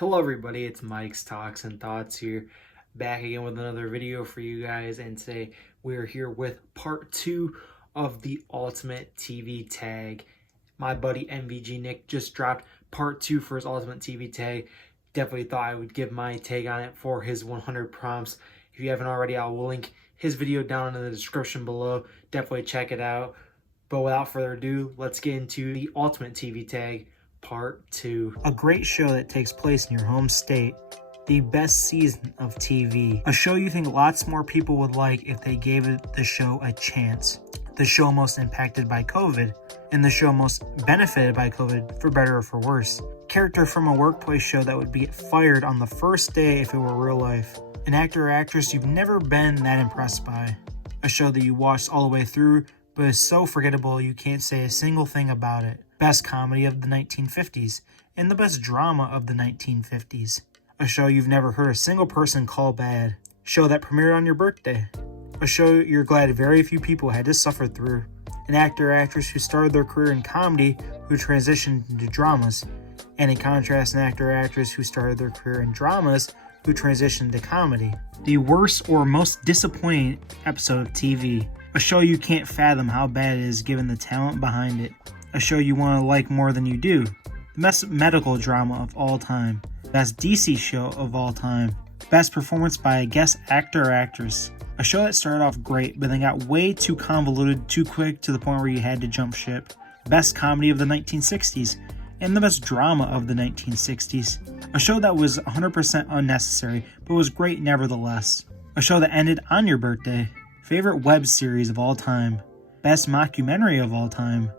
Hello everybody, it's Mike's Talks and Thoughts here, back again with another video for you guys, and today we're here with part 2 of the Ultimate TV Tag. My buddy NvGNick just dropped part 2 for his Ultimate TV Tag. Definitely thought I would give my take on it for his 100 prompts. If you haven't already, I'll link his video down in the description below. Definitely check it out. But without further ado, let's get into the Ultimate TV Tag. Part 2. A great show that takes place in your home state. The best season of TV. A show you think lots more people would like if they gave the show a chance. The show most impacted by COVID. And the show most benefited by COVID, for better or for worse. Character from a workplace show that would get fired on the first day if it were real life. An actor or actress you've never been that impressed by. A show that you watched all the way through, but is so forgettable you can't say a single thing about it. Best comedy of the 1950s, and the best drama of the 1950s. A show you've never heard a single person call bad. Show that premiered on your birthday. A show you're glad very few people had to suffer through. An actor or actress who started their career in comedy who transitioned into dramas. And in contrast, an actor or actress who started their career in dramas who transitioned to comedy. The worst or most disappointing episode of TV. A show you can't fathom how bad it is given the talent behind it. A show you want to like more than you do. The best medical drama of all time. Best DC show of all time. Best performance by a guest actor or actress. A show that started off great, but then got way too convoluted too quick to the point where you had to jump ship. Best comedy of the 1960s. And the best drama of the 1960s. A show that was 100% unnecessary, but was great nevertheless. A show that ended on your birthday. Favorite web series of all time. Best mockumentary of all time.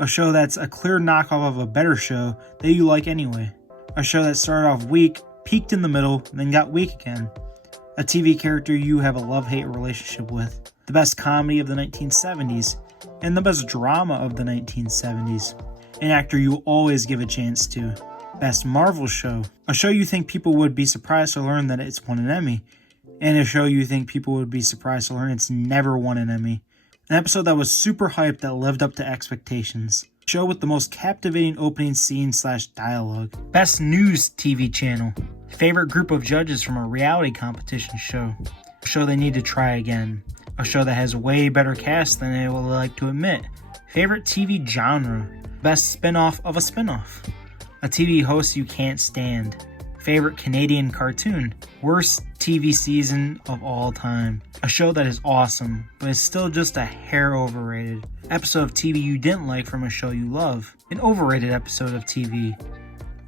A show that's a clear knockoff of a better show that you like anyway. A show that started off weak, peaked in the middle, then got weak again. A TV character you have a love-hate relationship with. The best comedy of the 1970s, and the best drama of the 1970s. An actor you always give a chance to. Best Marvel show. A show you think people would be surprised to learn that it's won an Emmy. And a show you think people would be surprised to learn it's never won an Emmy. An episode that was super hyped that lived up to expectations. A show with the most captivating opening scene / dialogue. Best news TV channel. Favorite group of judges from a reality competition show. A show they need to try again. A show that has way better cast than they would like to admit. Favorite TV genre. Best spin-off of a spin-off. A TV host you can't stand. Favorite Canadian cartoon. Worst TV season of all time. A show that is awesome, but is still just a hair overrated. Episode of TV you didn't like from a show you love. An overrated episode of TV.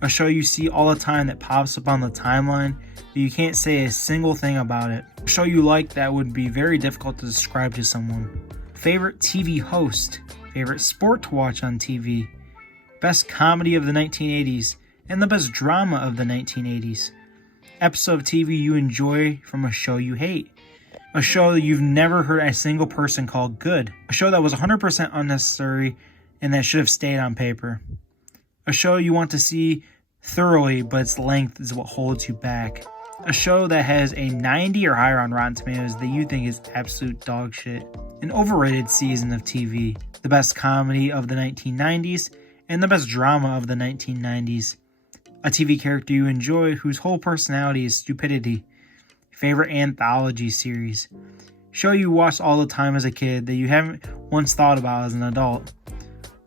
A show you see all the time that pops up on the timeline, but you can't say a single thing about it. A show you like that would be very difficult to describe to someone. Favorite TV host. Favorite sport to watch on TV. Best comedy of the 1980s. And the best drama of the 1980s. Episode of TV you enjoy from a show you hate. A show that you've never heard a single person call good. A show that was 100% unnecessary and that should have stayed on paper. A show you want to see thoroughly, but its length is what holds you back. A show that has a 90 or higher on Rotten Tomatoes that you think is absolute dog shit. An overrated season of TV. The best comedy of the 1990s and the best drama of the 1990s. A TV character you enjoy whose whole personality is stupidity. Favorite anthology series. Show you watched all the time as a kid that you haven't once thought about as an adult.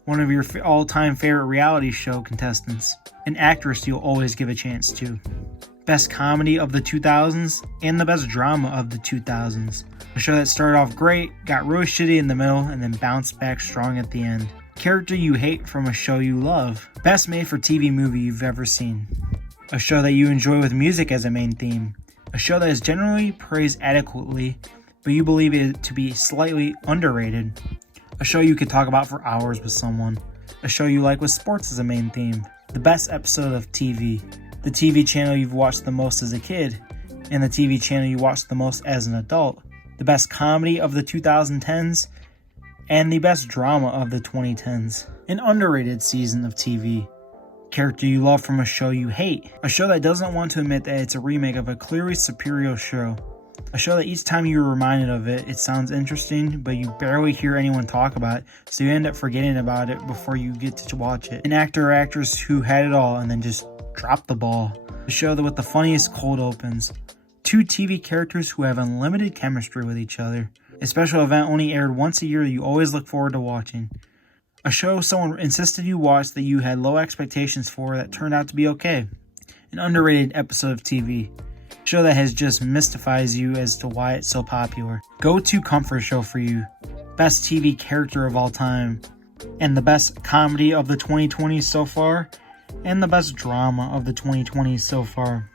One of your all-time favorite reality show contestants. An actress you'll always give a chance to. Best comedy of the 2000s and the best drama of the 2000s. A show that started off great, got really shitty in the middle, and then bounced back strong at the end. Character you hate from a show you love. Best made-for-TV movie you've ever seen. A show that you enjoy with music as a main theme. A show that is generally praised adequately, but you believe it to be slightly underrated. A show you could talk about for hours with someone. A show you like with sports as a main theme. The best episode of TV. The TV channel you've watched the most as a kid. And the TV channel you watched the most as an adult. The best comedy of the 2010s. And the best drama of the 2010s. An underrated season of TV. Character you love from a show you hate. A show that doesn't want to admit that it's a remake of a clearly superior show. A show that each time you're reminded of it, it sounds interesting, but you barely hear anyone talk about it, so you end up forgetting about it before you get to watch it. An actor or actress who had it all and then just dropped the ball. A show that with the funniest cold opens. 2 TV characters who have unlimited chemistry with each other. A special event only aired once a year that you always look forward to watching. A show someone insisted you watch that you had low expectations for that turned out to be okay. An underrated episode of TV. A show that has just mystifies you as to why it's so popular. Go-to comfort show for you. Best TV character of all time. And the best comedy of the 2020s so far. And the best drama of the 2020s so far.